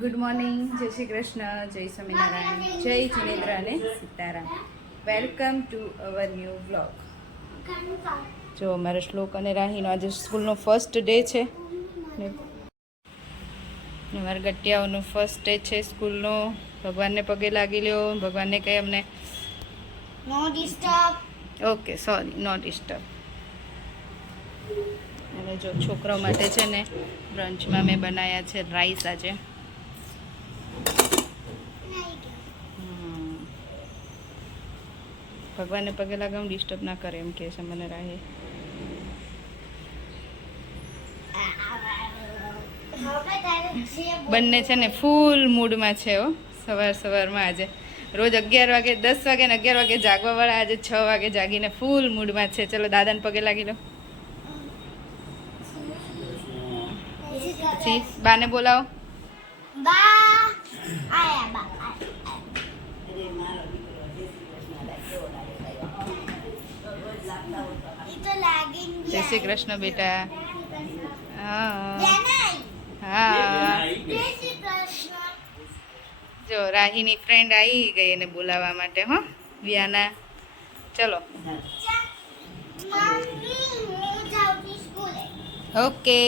Good morning, જય શ્રી કૃષ્ણ, જય સ્વામિનારાયણ, જય જિનેન્દ્ર અને Sitaram. Welcome to our new vlog. જો અમારા શ્લોક અને રાહીનો આજે સ્કૂલનો ફર્સ્ટ ડે છે ને અમારા ગટિયાઓનો ફર્સ્ટ ડે છે સ્કૂલનો. ભગવાનને પગે લાગી લ્યો. ભગવાનને કહે અમને નો ડિસ્ટર્બ. ઓકે, સોરી, નો ડિસ્ટર્બ. અને જો છોકરાઓ માટે છે ને બ્રંચમાં મેં બનાવ્યા છે રાઈસ આજે. ભગવાનને પગે લાગવાનું ડિસ્ટર્બ ના કરે એમ કહે છે મને રાહે. બંને છે ને ફૂલ મૂડમાં છે હો સવારમાં આજે. રોજ 11 વાગે, 10 વાગે ને 11 વાગે જાગવાવાળા આજે 6 વાગે જાગીને ફૂલ મૂડમાં છે. ચલો દાદાને પગે લાગી લો. પછી બાને બોલાવો. બા આયા બા. જય શ્રી કૃષ્ણ બેટા. હા જો રાહીની ફ્રેન્ડ આવી ગઈ એને બોલાવવા માટે. હો વિયાના, ચલો. ઓકે.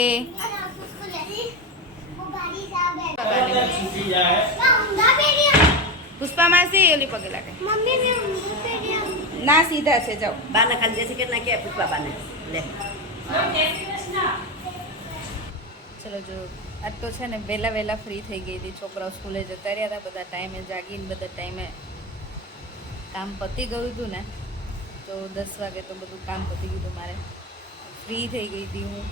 પુષ્પા માસી ઓલી પગે લાગે. ના સીધા છે, જાઓ. બાને ખાલી જશે કે ના કે પુષ્પા બાને લે. ચલો જો આજ તો છે ને વહેલા ફ્રી થઈ ગઈ હતી. છોકરાઓ સ્કૂલે જતા રહ્યા હતા, બધા ટાઈમે જાગીને બધા ટાઈમે કામ પતી ગયું હતું ને, તો 10 વાગે તો બધું કામ પતી ગયું હતું. મારે ફ્રી થઈ ગઈ હતી હું.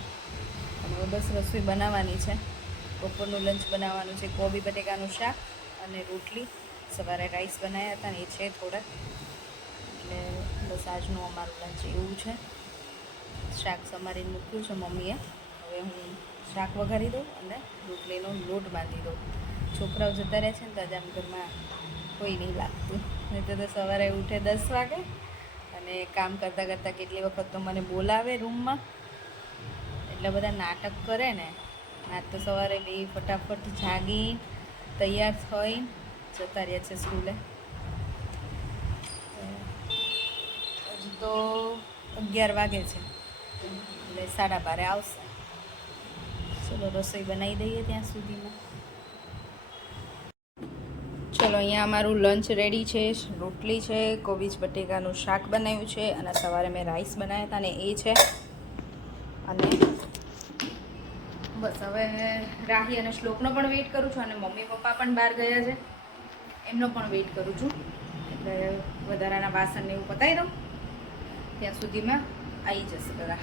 અને બસ રસોઈ બનાવવાની છે. બપોરનું લંચ બનાવવાનું છે. કોબી બટેકાનું શાક અને રોટલી. સવારે રાઈસ બનાવ્યા હતા ને એ છે થોડાક. એટલે બસ આજનું અમારું લંચ એવું છે. શાક સમારીને મૂક્યું છે મમ્મીએ. હવે હું શાક વઘારી દઉં અને રોટલીનો લોટ બાંધી દઉં. છોકરાઓ જતા રહે છે ને તો આજે આમ ઘરમાં કોઈ નહીં લાગતું. નહીં તો સવારે ઉઠે 10 વાગે અને કામ કરતાં કરતાં કેટલી વખત તો મને બોલાવે રૂમમાં. એટલા બધા નાટક કરે ને. આજ તો સવારે બે ફટાફટ જાગી તૈયાર થઈ જતા રહ્યા છે સ્કૂલે. હજુ તો 11 વાગે છે એટલે 12:30 આવશે. ચલો રસોઈ બનાવી દઈએ ત્યાં સુધીમાં. ચલો અહીંયા અમારું લંચ રેડી છે. રોટલી છે, કોબીજ બટેકાનું શાક બનાવ્યું છે અને સવારે મેં રાઈસ બનાવ્યા હતા ને એ છે. અને બસ હવે રાહી અને શ્લોકનો પણ વેઇટ કરું છું અને મમ્મી પપ્પા પણ બહાર ગયા છે એમનો પણ વેઇટ કરું છું. એટલે વધારાના વાસણને એવું પતાવી દઉં ત્યાં સુધીમાં આવી જશે બધા.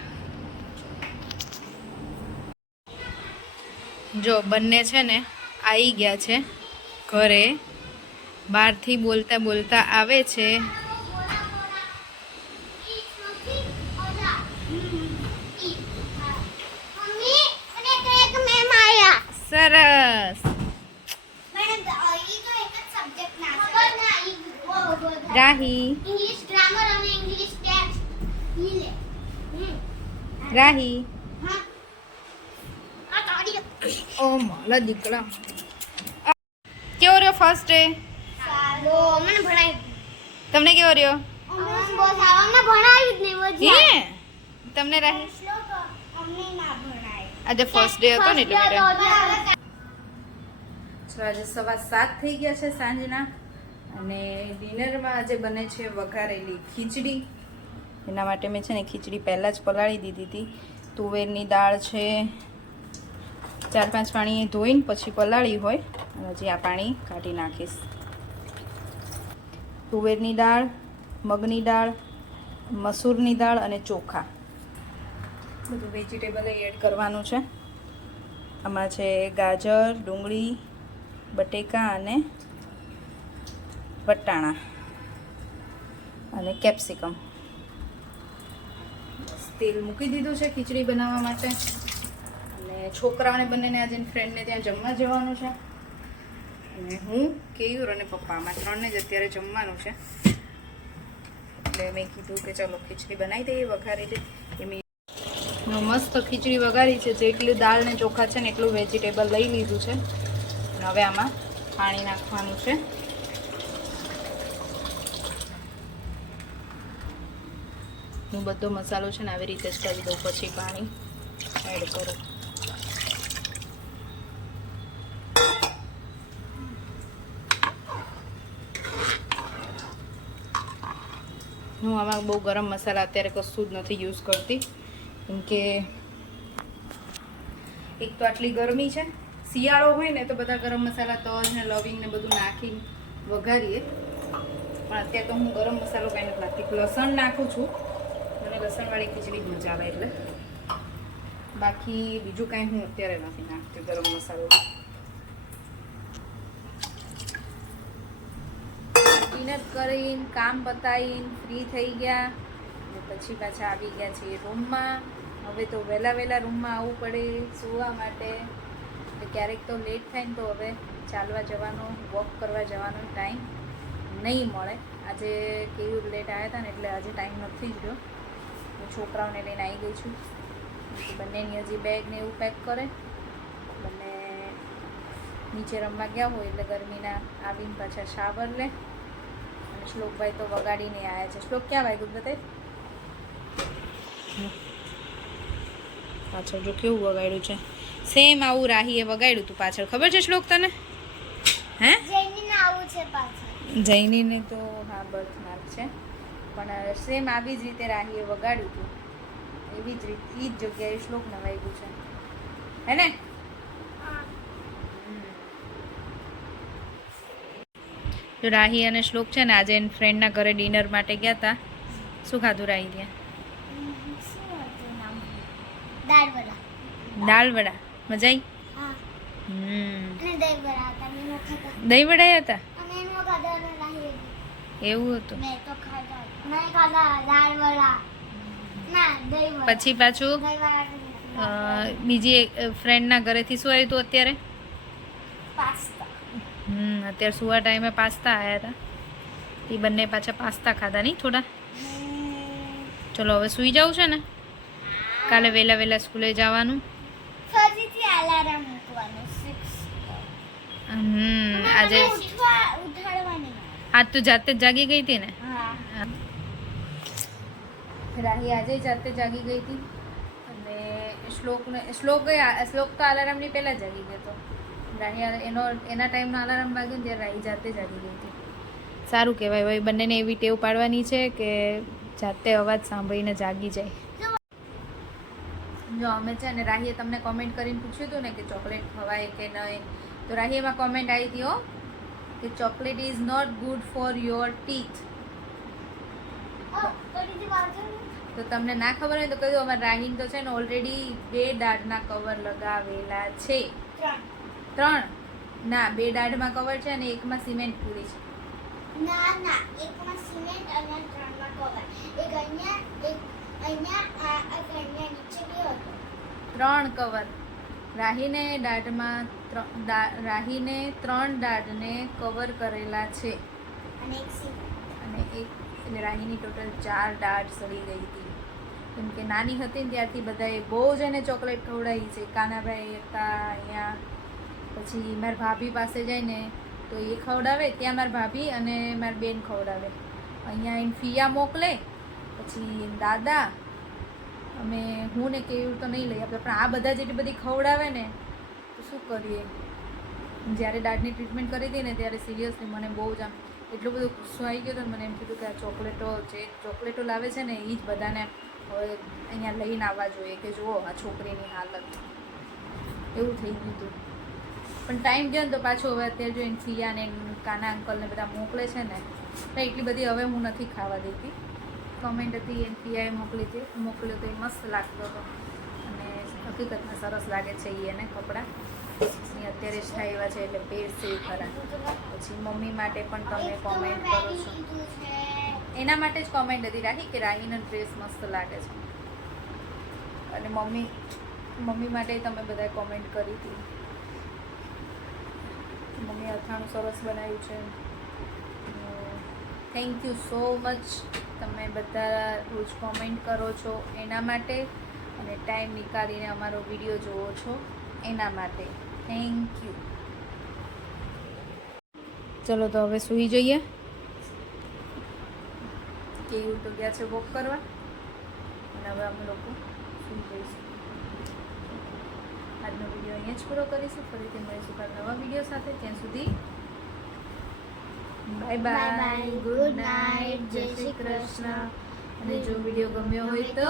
જો બંને છે ને આવી ગયા છે ઘરે. બહારથી બોલતા બોલતા આવે છે. સરસ. રાહી, ઇંગ્લિશ ગ્રામર અને ઇંગ્લિશ ટેક્સ્ટ લે. રાહી. હા આ તાડી ઓ માલા દીકરા. કેવો રહ્યો ફર્સ્ટ ડે? સાલો મને ભણાઈ. તમને કેવો રહ્યો? બસ આવામાં ભણાવી જ નહીં વજી. હે તમને રાહી? શ્લોક અમને ના ભણાય. આજે ફર્સ્ટ ડે હતો ને એટલે મેડમ. આજે 7:15 થઈ ગયા છે સાંજના. અને ડિનરમાં આજે બને છે વઘારેલી ખીચડી. એના માટે મેં છે ને ખીચડી પહેલાં જ પલાળી દીધી હતી. તુવેરની દાળ છે, 4-5 પાણીએ ધોઈને પછી પલાળી હોય. અને હજી આ પાણી કાઢી નાખીશ. તુવેરની દાળ, મગની દાળ, મસૂરની દાળ અને ચોખા બધું વેજીટેબલ એડ કરવાનું છે. આમાં છે ગાજર, ડુંગળી, બટેકા અને વટાણા અને કેપ્સિકમ. તેલ મૂકી દીધું છે ખીચડી બનાવવા માટે. અને છોકરાઓને બંનેને આજે ફ્રેન્ડને ત્યાં જમવા જવાનું છે. અને હું, કેયુર અને પપ્પા આમાં 3ને જ અત્યારે જમવાનું છે. એટલે મેં કીધું કે ચલો ખીચડી બનાવી દઈએ વઘારેલી. મસ્ત ખીચડી વઘારી છે. જેટલી દાળ ને ચોખા છે ને એટલું વેજીટેબલ લઈ લીધું છે. અને હવે આમાં પાણી નાખવાનું છે. હું બધો મસાલો છે ને આવી રીતે જ કરી દઉં, પછી પાણી એડ કરું. હું આમાં બહુ ગરમ મસાલા અત્યારે કશું જ નથી યુઝ કરતી, કેમ કે એક તો આટલી ગરમી છે. શિયાળો હોય ને તો બધા ગરમ મસાલા તજ ને લવિંગ ને બધું નાખીને વઘારીએ, પણ અત્યારે તો હું ગરમ મસાલો કાંઈ નથી નાખતી. લસણ નાખું છું, મને લસણવાળી ખીચડી મજા આવે એટલે. બાકી બીજું કાંઈ હું અત્યારે નથી નાખતી ગરમ મસાલો. ડિનર કરીને કામ પતાવીને ફ્રી થઈ ગયા અને પછી પાછા આવી ગયા છીએ રૂમમાં. હવે તો વહેલા રૂમમાં આવવું પડે સૂવા માટે. ક્યારેક તો લેટ થાય ને તો હવે ચાલવા જવાનો, વોક કરવા જવાનો ટાઈમ નહીં મળે. આજે કેવું લેટ આવ્યા હતા ને એટલે આજે ટાઈમ નથી ગયો. હું છોકરાઓને લઈને આવી ગઈ છું. બંનેની હજી બેગ ને એવું પેક કરે. બંને નીચે રમવા ગયા હોય એટલે ગરમીના આવીને પાછા શાવર લે. અને શ્લોકભાઈ તો વગાડીને આવ્યા છે. શ્લોક ક્યાં વાગ્યું બતાય પાછળ જો કેવું વગાડ્યું છે. સેમ આવું રાહીએ વગાડ્યું તું પાછળ, ખબર છે શ્લોક તને? હે જૈનીને આવું છે પાછળ. જૈનીને તો હા બર્થ માર્ક છે, પણ સેમ આવી જ રીતે રાહીએ વગાડ્યું હતું. એવી જ રીતે એ જ જગ્યાએ શ્લોકને વાગ્યું છે, હે ને? તો રાહી અને શ્લોક છે ને આજે એની ફ્રેન્ડના ઘરે ડિનર માટે ગયા હતા. શું ખાધું રાહી ત્યાં? શું હતું નામ? દાળ વડા. દાળ વડા. મજા આવી? હા. અને દહીં વડા હતા. મેં ખાધા. દહીં વડા હતા? અને એનો ખાધા અને રાહી. એવું હતું? મેં તો ખાધા. મેં ખાધા દાળ વડા. ના દહીં વડા. પછી પાછું દહીં વડા. બીજી એક ફ્રેન્ડના ઘરેથી શું આવ્યું હતું અત્યારે? પાસ્તા. અત્યારે સુવા ટાઈમે પાસ્તા આવ્યા હતા. એ બંને પાછા પાસ્તા ખાધા નહીં થોડા. ચલો હવે સૂઈ જવું છે ને, કાલે વહેલા સ્કૂલે જવાનું. ફરીથી અલાર્મ મૂકવાનું 6. આજે ઉઠાડવાની. આજ તું જાતે જ જાગી ગઈ હતી ને? હા. રાહી આજે જાતે જાગી ગઈ હતી અને શ્લોક તો અલાર્મની પહેલાં જાગી ગયો હતો. રાહી એના ટાઈમનો અલાર્મ વાગ્યો ને ત્યારે રાહી જાતે જાગી ગઈ હતી. સારું કહેવાય ભાઈ, બંનેને એવી ટેવ પાડવાની છે કે જાતે અવાજ સાંભળીને જાગી જાય. જો અમે છે ને રાહીએ તમને કોમેન્ટ કરીને પૂછ્યું હતું ને કે ચોકલેટ ખવાય કે નહીં, તો રાહી એમાં કોમેન્ટ આવી હતી હો કે chocolate is not good for your teeth. તો તમને ના ખબર હોય તો કહ્યું, અમારે રાહીને તો છે ને ઓલરેડી 2 દાઢના કવર લગાવેલા છે. 3 ના 2 દાઢમાં કવર છે અને એકમાં સિમેન્ટ પૂરી છે. ના એકમાં સિમેન્ટ અને 3માં કવર. એક અહીંયા એક અહીંયા અહીંયા નીચે બી હતો. 3 કવર રાહીને દાઢમાં રાહીને 3 દાઢને કવર કરેલા છે અને એક સિમેન્ટ અને એક એટલે રાહીની ટોટલ 4 દાઢ સડી ગઈ હતી. કેમ કે નાની હતી ને ત્યારથી બધાએ બહુ જ એને ચોકલેટ ખવડાવી છે. કાનાભાઈ હતા અહીંયા, પછી મારી ભાભી પાસે જઈને તો એ ખવડાવે, ત્યાં મારી ભાભી અને મારી બેન ખવડાવે. અહીંયા એને ફિયા મોકલે, પછી દાદા અમે હું ને કેવું તો નહીં લઈ આપણે, પણ આ બધા જેટલી બધી ખવડાવે ને તો શું કરીએ. જ્યારે દાઢની ટ્રીટમેન્ટ કરી હતી ને ત્યારે સિરિયસલી મને બહુ જ આમ એટલો બધો ગુસ્સો આવી ગયો હતો. મને એમ કીધું કે આ ચોકલેટો લાવે છે ને એ જ બધાને હવે અહીંયા લઈને આવવા જોઈએ કે જુઓ આ છોકરીની હાલત. એવું થઈ ગયું હતું. પણ ટાઈમ ગયો ને તો પાછું હવે અત્યારે જો એને ફિયા ને કાના અંકલને બધા મોકલે છે ને તો એટલી બધી હવે હું નથી ખાવા દેતી. કોમેન્ટ હતી એને ફિયાએ મોકલ્યો તો એ મસ્ત લાગતો હતો અને હકીકતમાં સરસ લાગે છે એને કપડાં. એ અત્યારે જ થાય એવા છે એટલે પહેરશે એ ખરા. પછી મમ્મી માટે પણ તમે કોમેન્ટ કરો છો, એના માટે જ કોમેન્ટ હતી રાખી કે રાહીનો ડ્રેસ મસ્ત લાગે છે. અને મમ્મી માટે તમે બધા કોમેન્ટ કરી હતી. મમ્મી અથાણું સરસ બનાવ્યું છે. Thank you so much. તમે બધા રોજ કોમેન્ટ કરો છો એના માટે અને ટાઈમ નીકાળીને અમારો વિડીયો જુઓ છો એના માટે થેન્ક યુ. ચલો તો હવે સૂઈ જઈએ. કેવું તો ગયા છે વોક કરવા અને હવે અમે લોકો સૂઈ જઈશું. આજનો વિડીયો અહીંયા જ પૂરો કરીશું. ફરીથી મળીશું કાલ નવા વિડીયો સાથે. ત્યાં સુધી બાય બાય, ગુડ નાઇટ, જય શ્રી કૃષ્ણ. અને જો વિડીયો ગમ્યો હોય તો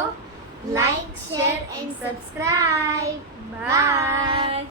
like share and subscribe. By.